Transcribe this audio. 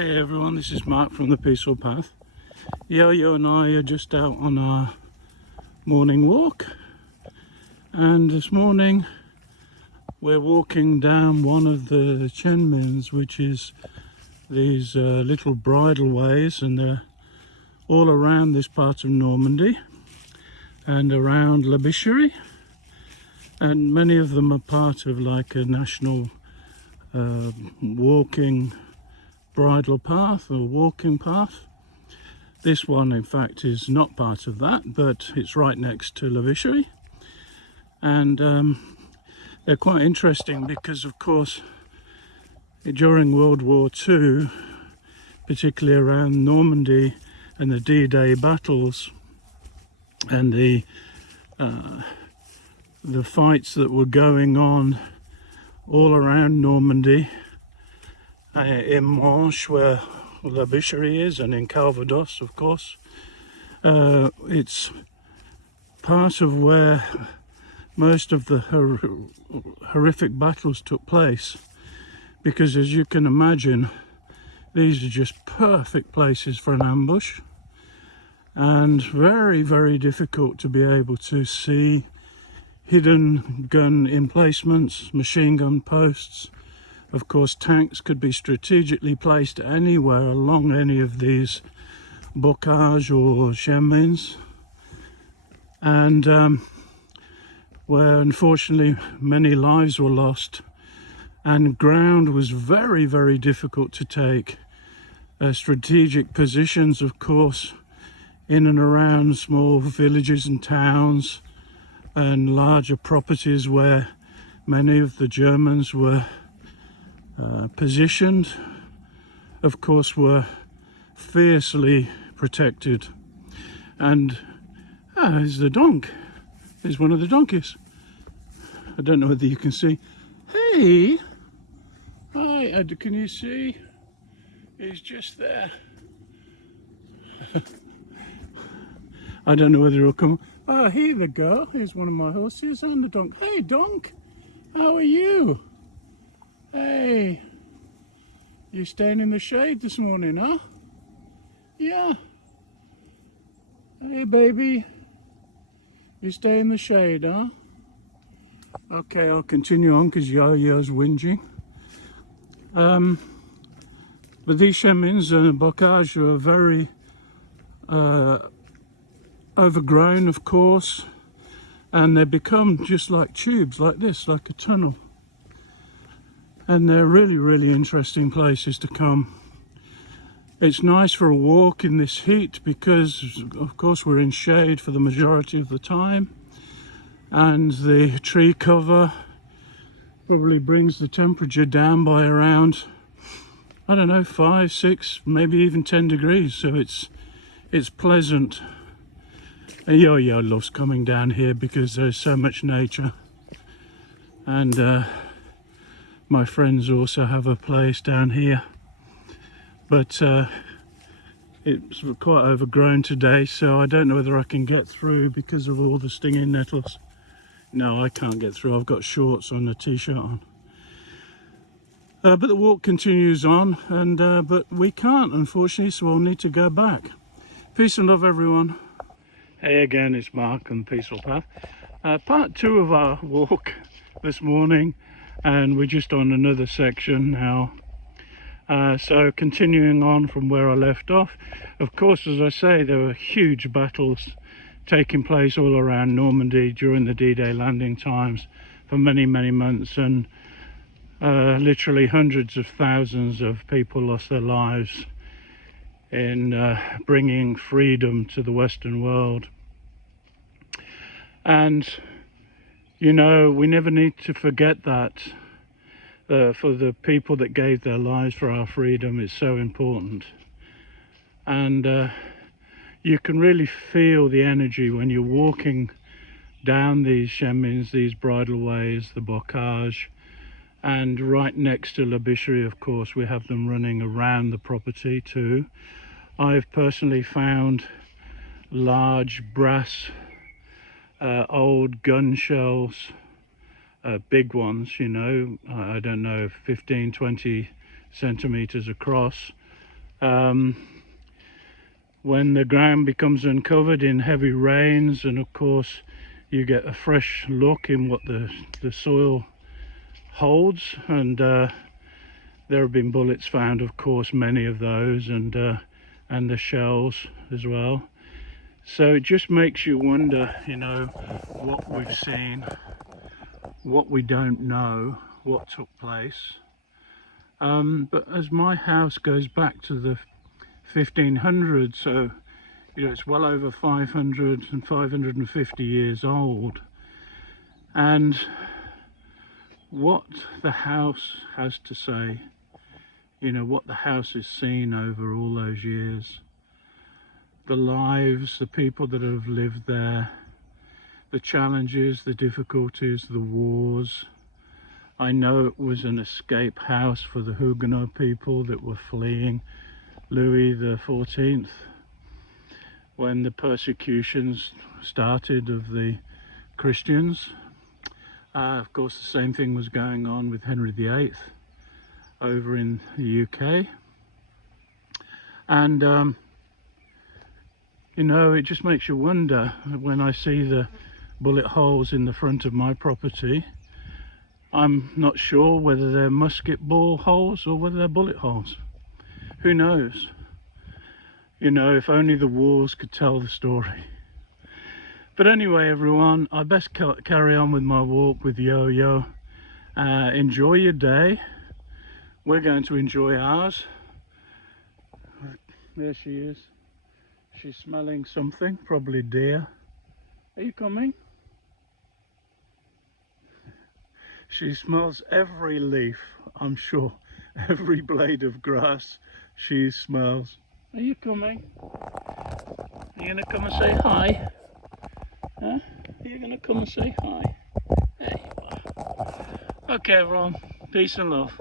Hey everyone, this is Mark from the Peaceful Path. YoYo and I are just out on our morning walk, and this morning we're walking down one of the Chemins, which is these little bridle ways, and they're all around this part of Normandy and around Bichurie, and many of them are part of like a national walking bridle path or walking path. This one in fact is not part of that, but it's right next to Bichurie, and they're quite interesting because of course during World War II, particularly around Normandy and the D-Day battles and the fights that were going on all around Normandy, in Manche where Bichurie is, and in Calvados of course, it's part of where most of the horrific battles took place, because as you can imagine these are just perfect places for an ambush, and very, very difficult to be able to see hidden gun emplacements, machine gun posts. Of course, tanks could be strategically placed anywhere along any of these bocages or chemins, and where unfortunately many lives were lost, and ground was very, very difficult to take. Strategic positions, of course, in and around small villages and towns and larger properties where many of the Germans were positioned, of course, were fiercely protected. And there's the donk. There's one of the donkeys. I don't know whether you can see. Hey, hi, can you see? He's just there. I don't know whether he'll come. Oh, here they go. Here's one of my horses and the donk. Hey, donk, how are you? Hey, you staying in the shade this morning, huh? Yeah. Hey, baby, you stay in the shade, huh? Okay, I'll continue on because Yo-Yo's whinging. But these chemins and bocages are very overgrown, of course, and they become just like tubes, like this, like a tunnel. And they're really, really interesting places to come. It's nice for a walk in this heat because, of course, we're in shade for the majority of the time, and the tree cover probably brings the temperature down by around, I don't know, 5, 6, maybe even 10 degrees. So it's pleasant. And Yo-Yo loves coming down here because there's so much nature, and my friends also have a place down here, but it's quite overgrown today, so I don't know whether I can get through because of all the stinging nettles. No, I can't get through. I've got shorts on, a t-shirt on. But the walk continues on, and but we can't, unfortunately, so we'll need to go back. Peace and love, everyone. Hey again, it's Mark on Peaceful Path. Part 2 of our walk this morning, and we're just on another section now. So continuing on from where I left off, of course, as I say, there were huge battles taking place all around Normandy during the D-Day landing times for many, many months, and literally hundreds of thousands of people lost their lives in bringing freedom to the Western world. And you know, we never need to forget that for the people that gave their lives for our freedom is so important. And you can really feel the energy when you're walking down these chemins, these bridle ways, the bocage, and right next to Bichurie, of course, we have them running around the property too. I've personally found large brass old gun shells, big ones, you know, I don't know, 15-20 centimeters across, When the ground becomes uncovered in heavy rains, and of course you get a fresh look in what the soil holds, and there have been bullets found, of course, many of those, and the shells as well. So it just makes you wonder, you know, what we've seen, what we don't know, what took place. But as my house goes back to the 1500s, so you know, it's well over 500 and 550 years old, and what the house has to say, you know, what the house has seen over all those years, the lives, the people that have lived there, the challenges, the difficulties, the wars. I know it was an escape house for the Huguenot people that were fleeing Louis XIV when the persecutions started of the Christians. Of course, the same thing was going on with Henry VIII over in the UK. And you know, it just makes you wonder when I see the bullet holes in the front of my property. I'm not sure whether they're musket ball holes or whether they're bullet holes. Who knows? You know, if only the walls could tell the story. But anyway, everyone, I best carry on with my walk with Yo-Yo. Enjoy your day. We're going to enjoy ours. There she is. She's smelling something, probably deer. Are you coming? She smells every leaf, I'm sure. Every blade of grass she smells. Are you coming? Are you gonna come and say hi? Huh? Are you gonna come and say hi? There you are. Okay, everyone. Peace and love.